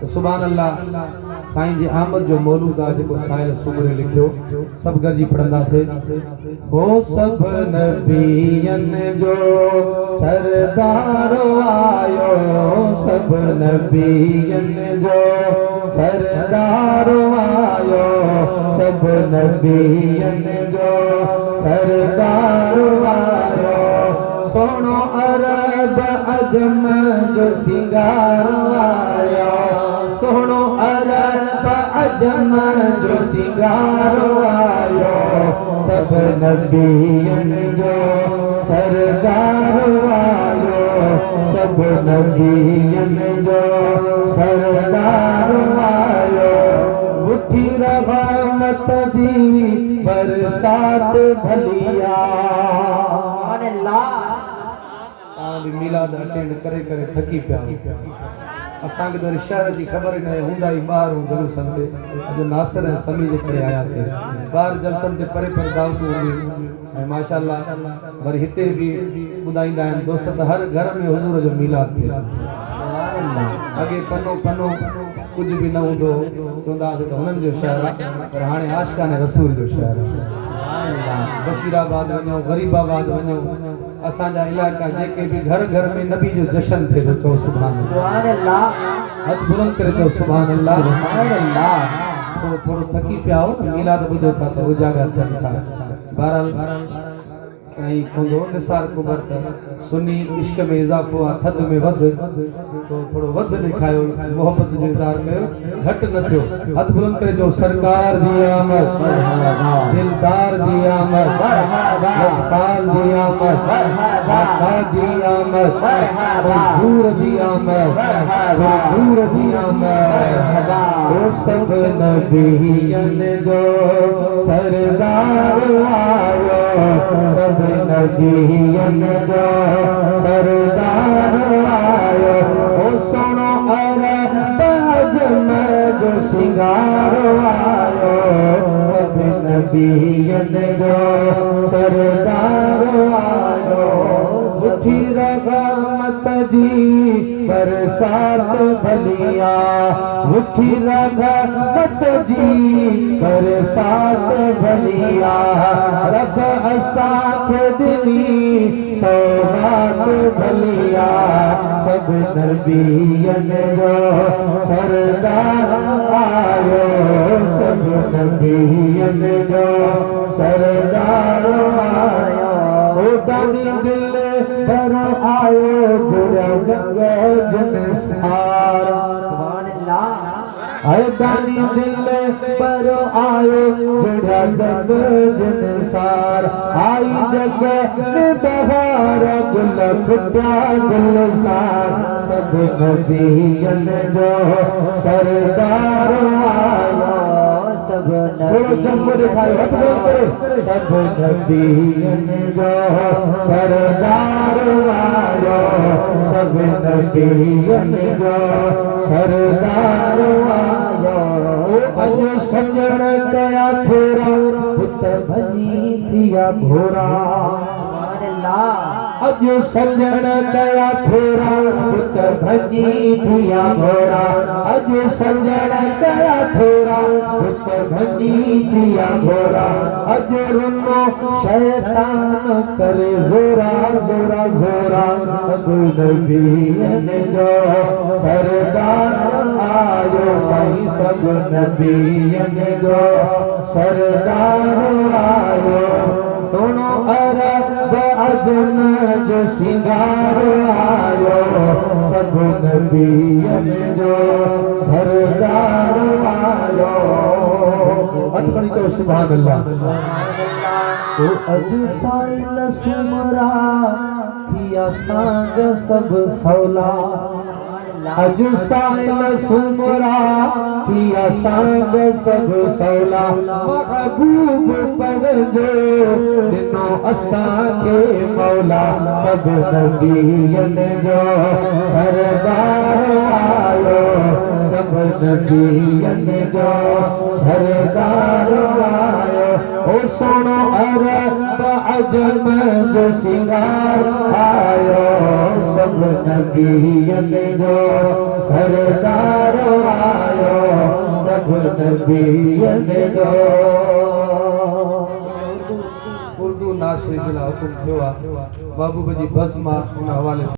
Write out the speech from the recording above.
तो सुभान अल्लाह साईं जी आमद जो मौलूद आहे जेको साहिल सुमरे लिखियो सब गॾिजी पढ़ंदासीं। हो सब नबियन जो सरदार आयो, सब नबियन जो सरदार आयो, सब नबियन जो सरदार आयो। सोनो अरब अजम जो सिंगार आयो, सोनो अरब अजम जो सिंगार आयो, सब नबियन जो सरदार आयो, सब नबियन जो सरदार आयो। उठी रहमत जी बरसात भलिया। मिलाद अटेंड करे करे थकी पिया असांखे तो शहर की खबर न हूंदा ही ॿार जलसन ते जो नासिर ऐं समी जे करे आयासीं। ॿार जलसन ते परे परे दावतूं हूंदियूं ऐं माशाअल्लाह वरी हिते बि ॿुधाईंदा आहिनि दोस्त त हर घर में हुजूर जो मिलाद थिए। अॻे पनो पनो कुछ भी न हूंदो चवंदासीं त हुननि जो शहर आहे, पर हाणे आशिकाने रसूल जो शहर आहे। बशीराबाद वञो, गरीबाबाद वञो, असांजा इलाइक़ा जेके भी घर घर में नबी जो जश्न थे तो चओ सुभान अल्लाह, हथ बुलंद करे चओ सुभान अल्लाह। थोड़ो थकी पिया हो न मिलाद ॿुधो था त उजागर थियनि था। बहरहाल साईं खोंदो निसार कुबर सुन्नी इश्क में इजाफो आ, थद में वध, तो थोड़ो वध दिखायो, मोहब्बत जो इज़हार कयो, घट न थियो। हथ बुलंद करे जो सरकार जी आमद, दिलदार जी आमद, लखपाल जी आमद, आका जी आमद, हुजूर जी आमद, हुजूर जी आमद। ओ सब नबियन जो सरदार आयो, सब नबियन जो सरदार आयो। ओ सुनो अरब अजम जो सिंगार आयो, सब नबियन जो सरदार आयो। उठी रहमत जी बरसात भलिया, उठी रहमत जी बरसात भलिया। रब असांखे ॾिनी सौगात भलिया, सब नबियन जो सरदार आयो, सब नबियन जो सरदार आयो। ओ दानी दिल पर आयो जुड़ा जग जनिसार, अरे दानी दिल पर आयो जुड़ा जग जनिसार। आई जग में बहार गुल फुटा गुलजार, सब नबियन जो सरदार आयो, सब नबियन सब नबियन जो सरदार आयो, सब नबियन जो सरदार आयो। अज सजण कया थोरा पुत भनी थिया घोरा, अज सजण कया थोरा पुत भनी थिया घोरा, अज सजण कया थोरा पुत भनी थिया घोरा। अज रुनो शैतान करे जोरा जोरा जोरा, सब नबियन जो सरदार आयो, साईं सब नबियन जो सरदार आयो। दोनों अरब अजम जो सिंगार आयो, सब नबियन जो सरदार आयो। हथ खड़ी तो सुभान अल्लाह। तो अज साइल सुमरा थिया सांग सब सौला, अज साइल सुमरा थिया सांग सब सौला। महबूब पर जो दिनो असांखे मौला, सब नबियन जो सरदार आयो, सब नबियन जो सरदार आयो। ओ सुनो अरब अजम जो सिंगार आयो, सब नबियन जो सरदार उर्दू नासिर जिला हुकुम थियो आहे महबूब जी बज़ मां उन हवाले